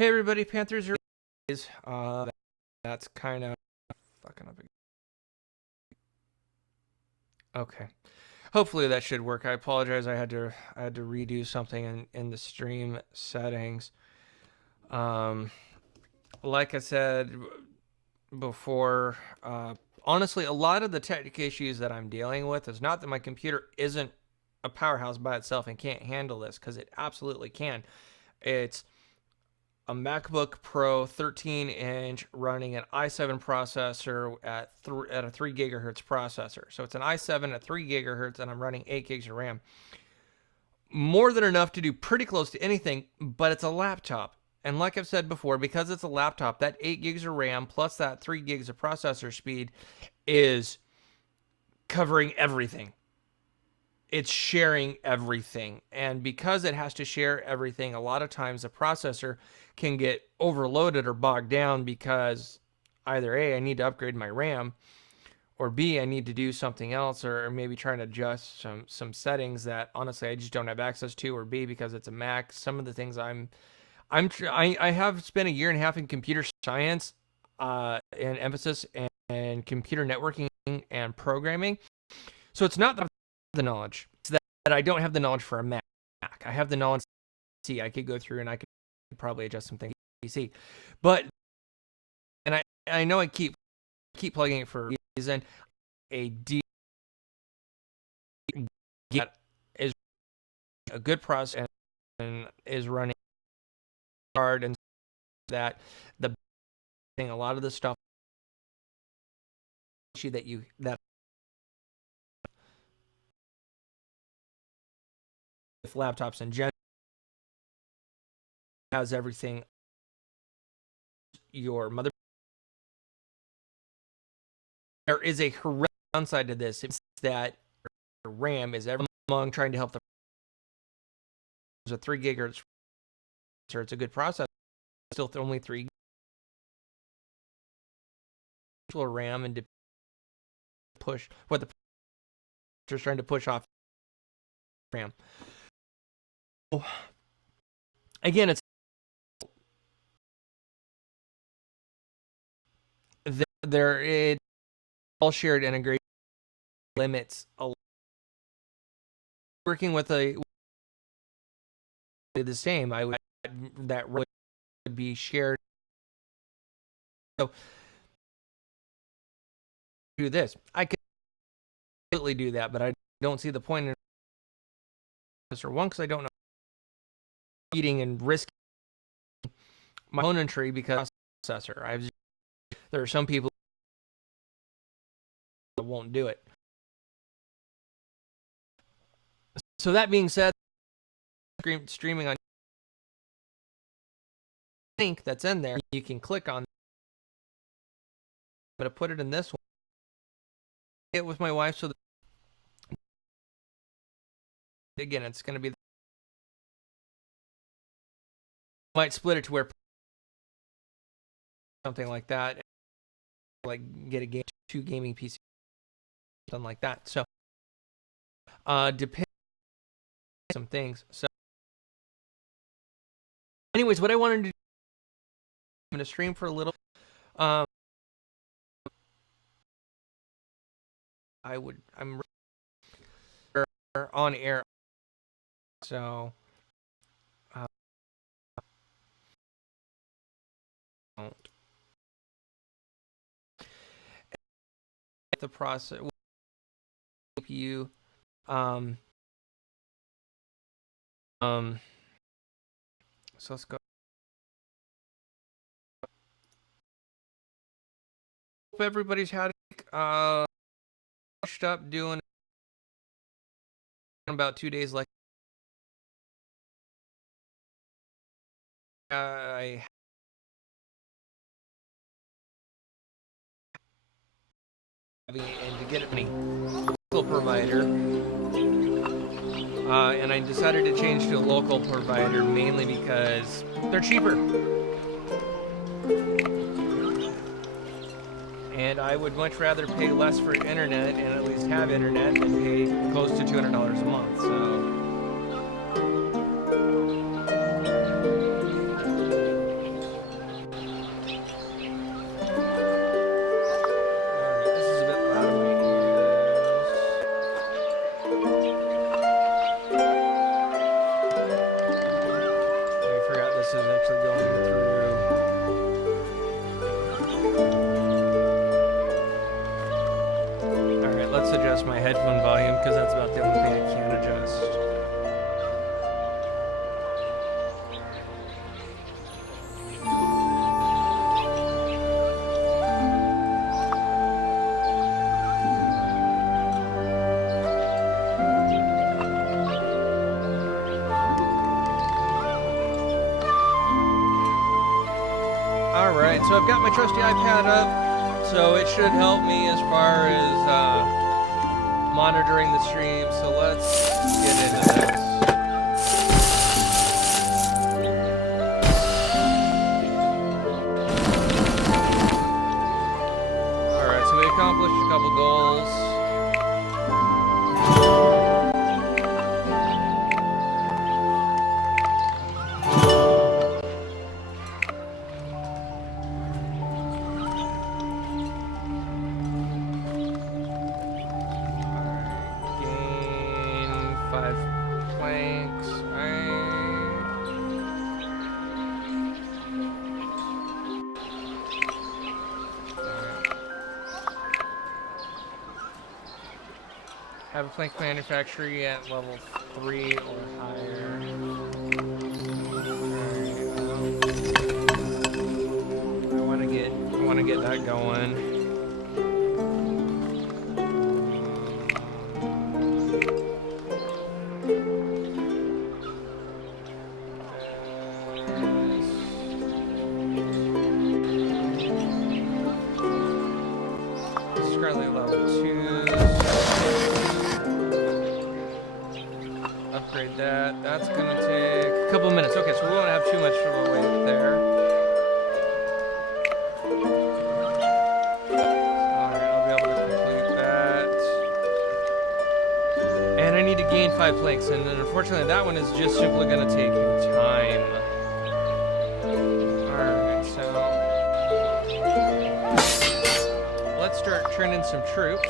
Hey everybody, Panthers are that's kind of fucking up. Okay. Hopefully that should work. I apologize. I had to redo something in the stream settings. Um like I said before, honestly, a lot of the technical issues that I'm dealing with is not that my computer isn't a powerhouse by itself and can't handle this, because it absolutely can. It's a MacBook Pro 13-inch running an i7 processor at a 3 gigahertz processor. So it's an i7 at 3 gigahertz, and I'm running 8 gigs of RAM. More than enough to do pretty close to anything, but it's a laptop. And like I've said before, because it's a laptop, that 8 gigs of RAM plus that 3 gigs of processor speed is covering everything. It's sharing everything. And because it has to share everything, a lot of times the processor can get overloaded or bogged down because either A, I need to upgrade my RAM, or B, I need to do something else, or maybe trying to adjust some settings that honestly I just don't have access to, or B, because it's a Mac. Some of the things I have spent a year and a half in computer science, and emphasis and computer networking and programming. So it's not the knowledge. It's that I don't have the knowledge for a Mac. I have the knowledge. See, I could go through and I could probably adjust some things PC, but and I know I keep plugging it for a reason. A D is a good process and is running hard, and that the thing, a lot of the stuff that with laptops in general has everything. Your mother, there is a horrendous downside to this. It's that RAM is among trying to help a 3 gigahertz. It's a good processor, still only 3 RAM, and to push what the processor's trying to push off RAM. Again, it's it all shared integration limits working with the same. I would that would be shared. So do this. I could completely do that, but I don't see the point in processor one, because I don't know eating and risking my componentry because processor. There are some people that won't do it. So that being said, streaming on link that's in there, you can click on. I'm gonna put it in this one. It with my wife, so that, again, it's gonna be. Might split it to where something like that, like get a game, 2 gaming PC, something like that. So, depend some things. So, anyways, what I wanted to do, I'm gonna stream for a little. I'm on air, so. The process CPU, so let's go. Hope everybody's had pushed up doing about 2 days. Like I and to get it local provider, and I decided to change to a local provider mainly because they're cheaper, and I would much rather pay less for internet and at least have internet than pay close to $200 a month. So this is actually going through. Alright, let's adjust my headphone volume because that's about the only thing I can adjust. Alright, so I've got my trusty iPad up, so it should help me as far as monitoring the stream, so let's get into this. Alright, so we accomplished a couple goals. Have a plank manufacturing at level 3 or higher. I want to get that going. This is currently level 2. Upgrade that. That's gonna take a couple minutes. Okay, so we won't have too much of a wait there. Alright, I'll be able to complete that. And I need to gain 5 planks, and then unfortunately that one is just simply gonna take time. Alright, so let's start training some troops.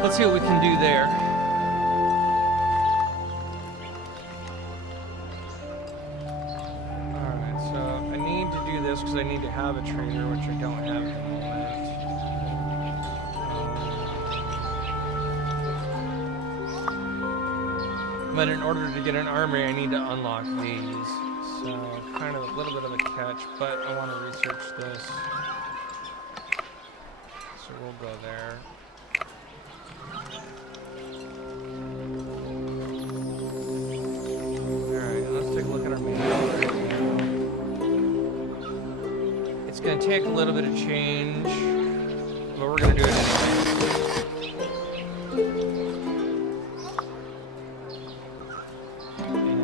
Let's see what we can do there. Alright, so I need to do this because I need to have a trader, which I don't have at the moment. But in order to get an army, I need to unlock these. So, kind of a little bit of a catch, but I want to research this. So we'll go there. It's going to take a little bit of change, but we're going to do it anyway.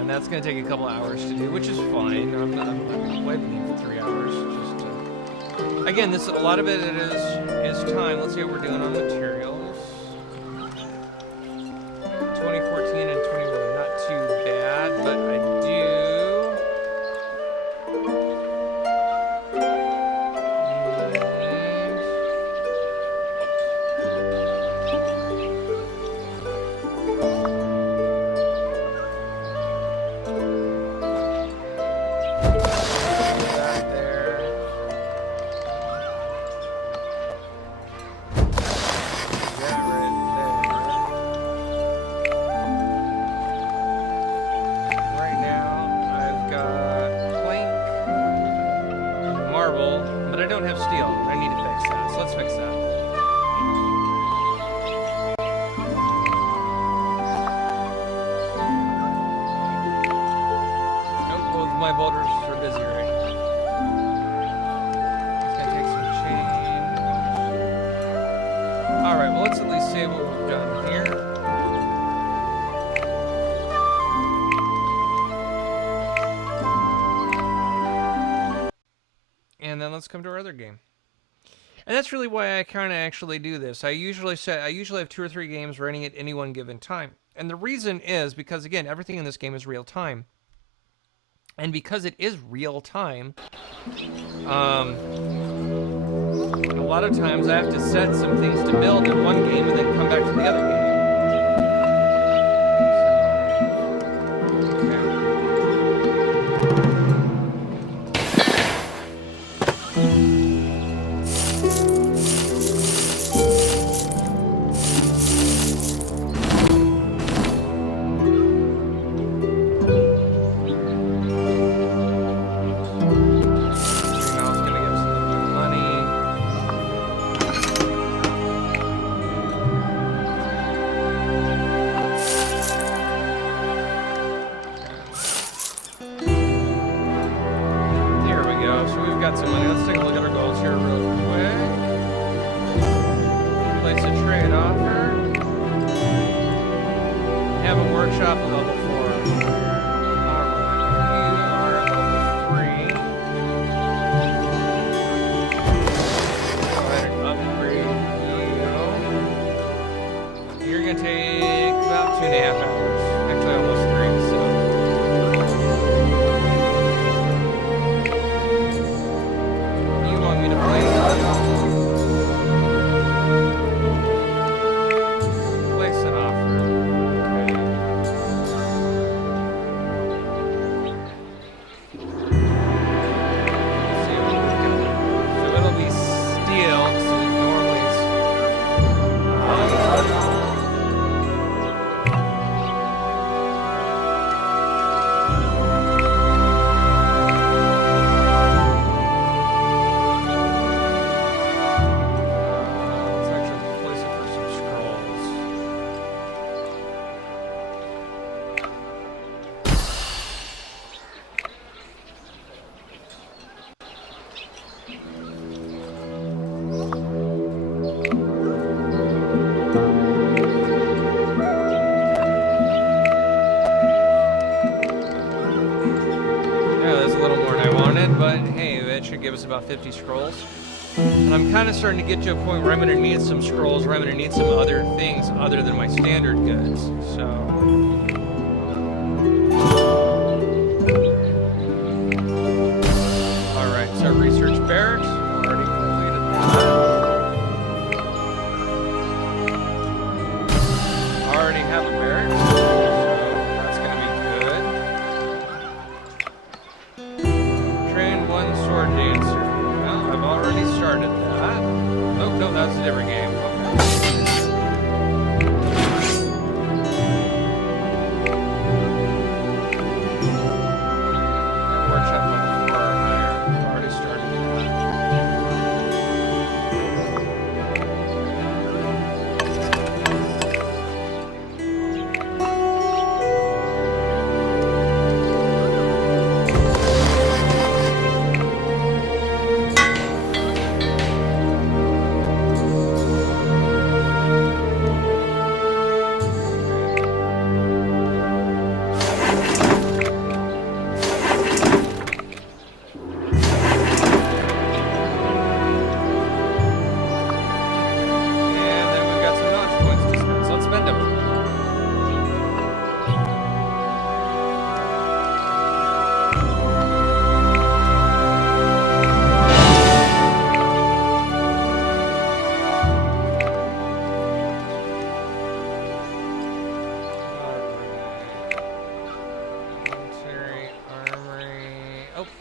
And that's going to take a couple hours to do, which is fine. I'm way beneath 3 hours. Just to... Again, a lot of it is time. Let's see what we're doing on materials. 2014 and 21, not too bad, but I do. But I don't have steel. I need to fix that. So let's fix that. Nope, both my boulders are busy right now. It's gonna take some save what we've done here. And then let's come to our other game. And that's really why I kind of actually do this. I usually have 2 or 3 games running at any one given time. And the reason is because, again, everything in this game is real time. And because it is real time, a lot of times I have to set some things to build in one game and then come back to the other game. Give us about 50 scrolls. And I'm kind of starting to get to a point where I'm going to need some scrolls, where I'm going to need some other things other than my standard goods. So... Alright, so research barracks. Already completed that. Already have a barracks. So that's going to be good. Train 1 sword dancer. Well, I've already started that. Oh, no, that's a different game. Okay. Workshop level 4 or higher. I've already started that.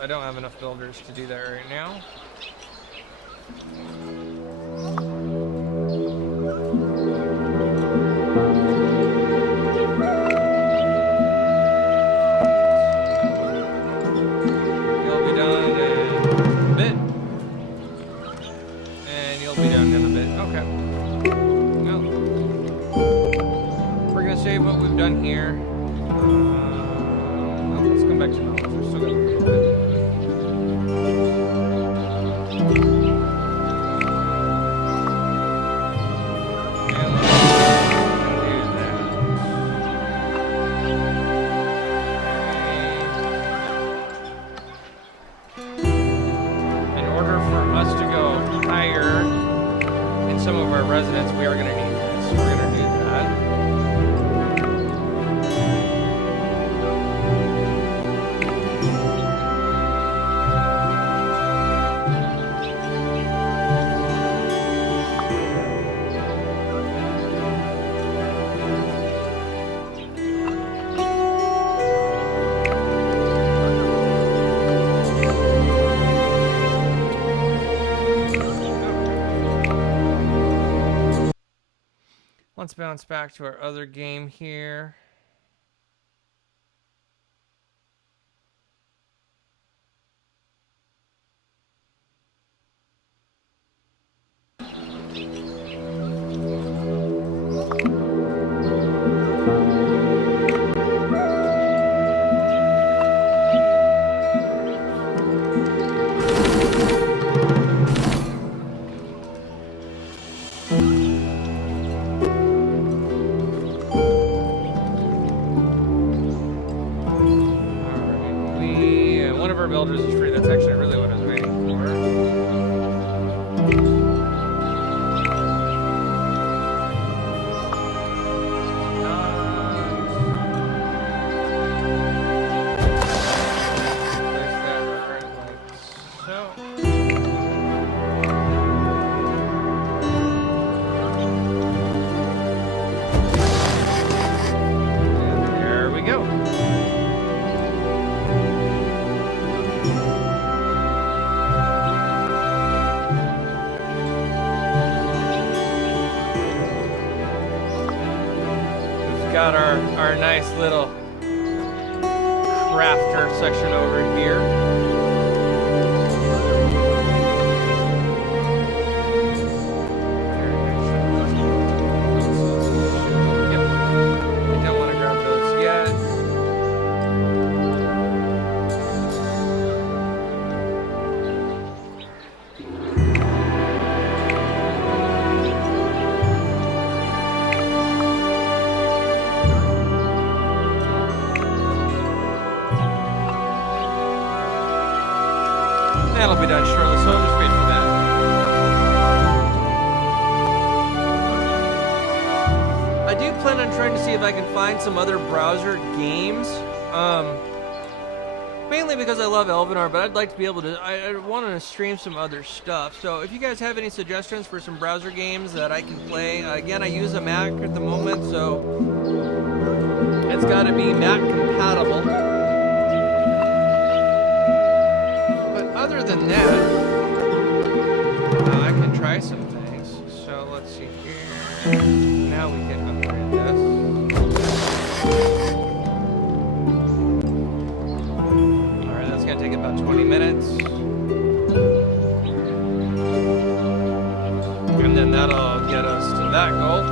I don't have enough builders to do that right now. You'll be done in a bit. And you'll be done in a bit. Okay. Well, we're going to save what we've done here. Well, let's come back to knowledge. We're still going to do it. And some of our residents, we are going to need this. We're going to do that. Let's bounce back to our other game here. Builders is free. That's actually really what I was waiting for. Place that right like so. And there we go. Got our nice little crafter section over here. Yep. I don't want to grab those yet. That'll be done shortly, so I'll just wait for that. I do plan on trying to see if I can find some other browser games. Mainly because I love Elvenar, but I'd like to be able to, I want to stream some other stuff. So if you guys have any suggestions for some browser games that I can play, again, I use a Mac at the moment, so it's got to be Mac compatible. Other than that, I can try some things. So let's see here. Now we can upgrade this. Alright, that's going to take about 20 minutes. And then that'll get us to that goal.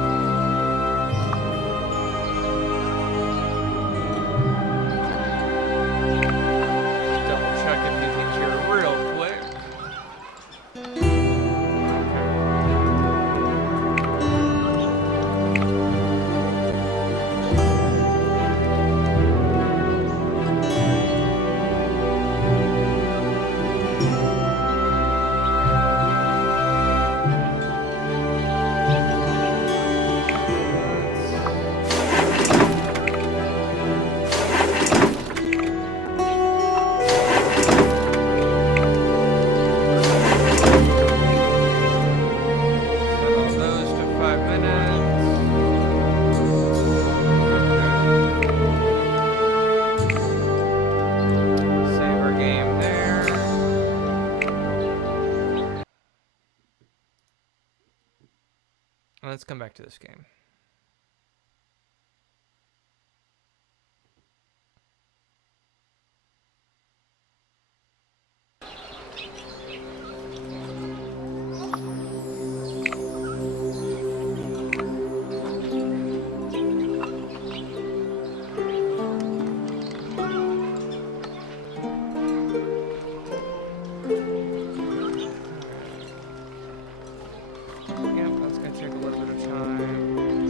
Let's come back to this game. Yep, that's gonna take a little bit of time.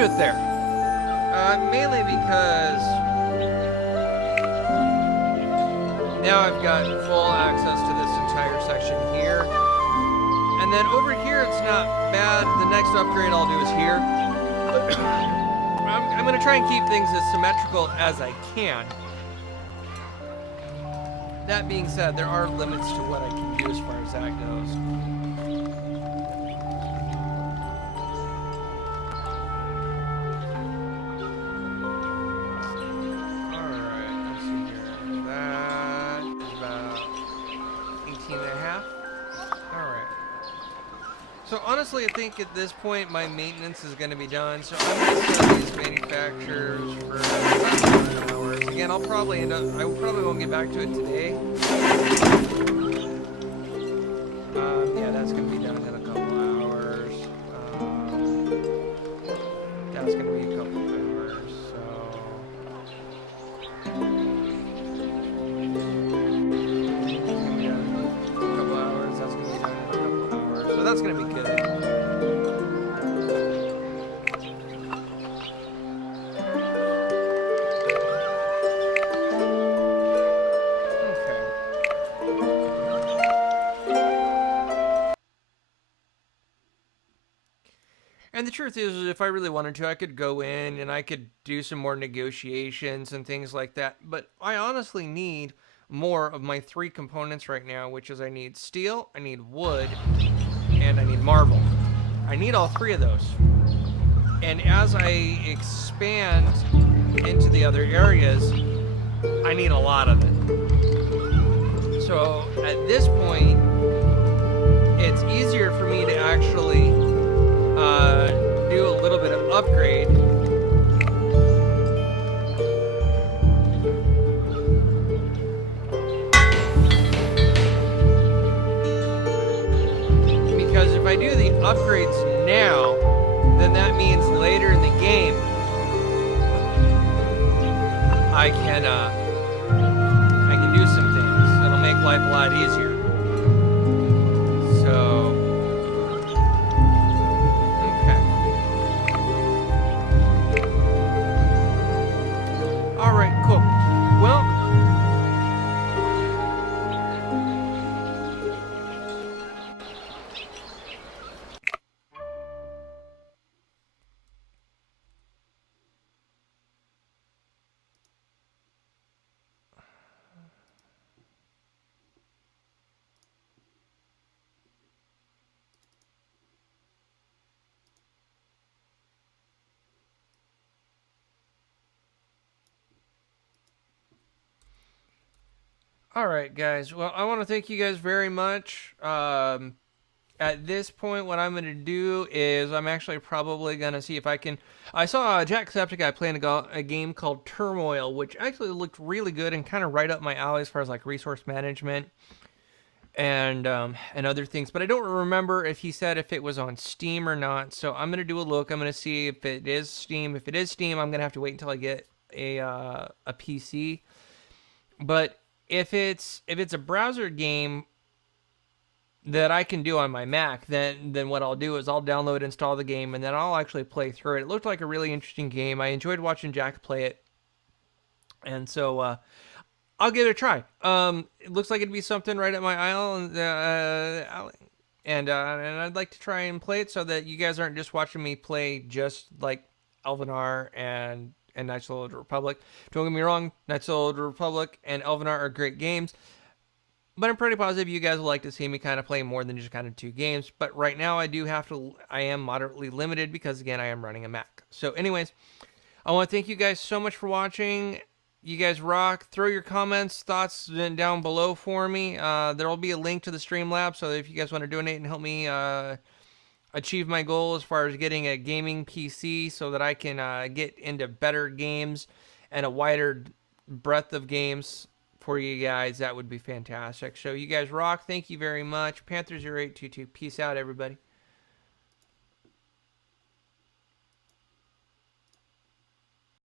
do it there. Mainly because now I've got full access to this entire section here. And then over here, it's not bad. The next upgrade I'll do is here. I'm going to try and keep things as symmetrical as I can. That being said, there are limits to what I can do as far as that goes. Alright, let's see here. That is about 18 and a half. Alright. So honestly, I think at this point my maintenance is going to be done. So I'm going to sell these manufacturers for about hours. Again, I probably won't get back to it today. Yeah, that's going to be done in a couple hours. That's going to be a couple hours. So it's going to be done in a couple hours. That's going to be done in a couple hours. So that's going to be good. And the truth is, if I really wanted to, I could go in and I could do some more negotiations and things like that. But I honestly need more of my three components right now, which is I need steel, I need wood, and I need marble. I need all three of those. And as I expand into the other areas, I need a lot of it. So at this point, it's easier for me to actually do a little bit of upgrade. Because if I do the upgrades now, then that means later in the game I can do some things. It'll make life a lot easier. So alright, cool. Well, alright, guys. Well, I want to thank you guys very much. At this point, what I'm going to do is I'm actually probably going to see if I can... I saw Jacksepticeye playing a game called Turmoil, which actually looked really good and kind of right up my alley as far as like resource management and other things. But I don't remember if he said if it was on Steam or not. So I'm going to do a look. I'm going to see if it is Steam. If it is Steam, I'm going to have to wait until I get a PC. But if it's a browser game that I can do on my Mac, then what I'll do is I'll download, install the game, and then I'll actually play through it. It looked like a really interesting game. I enjoyed watching Jack play it, and so I'll give it a try. It looks like it'd be something right up my alley, and I'd like to try and play it so that you guys aren't just watching me play just like Elvenar and Knights of the Old Republic. Don't get me wrong, Knights of the Old Republic and Elvenar are great games, but I'm pretty positive you guys would like to see me kind of play more than just kind of two games. But right now I am moderately limited because, again, I am running a Mac. So anyways, I want to thank you guys so much for watching. You guys rock. Throw your comments, thoughts down below for me. There will be a link to the Streamlabs, so if you guys want to donate and help me achieve my goal as far as getting a gaming PC so that I can get into better games and a wider breadth of games for you guys, that would be fantastic. So you guys rock. Thank you very much. Panther0822. Peace out, everybody.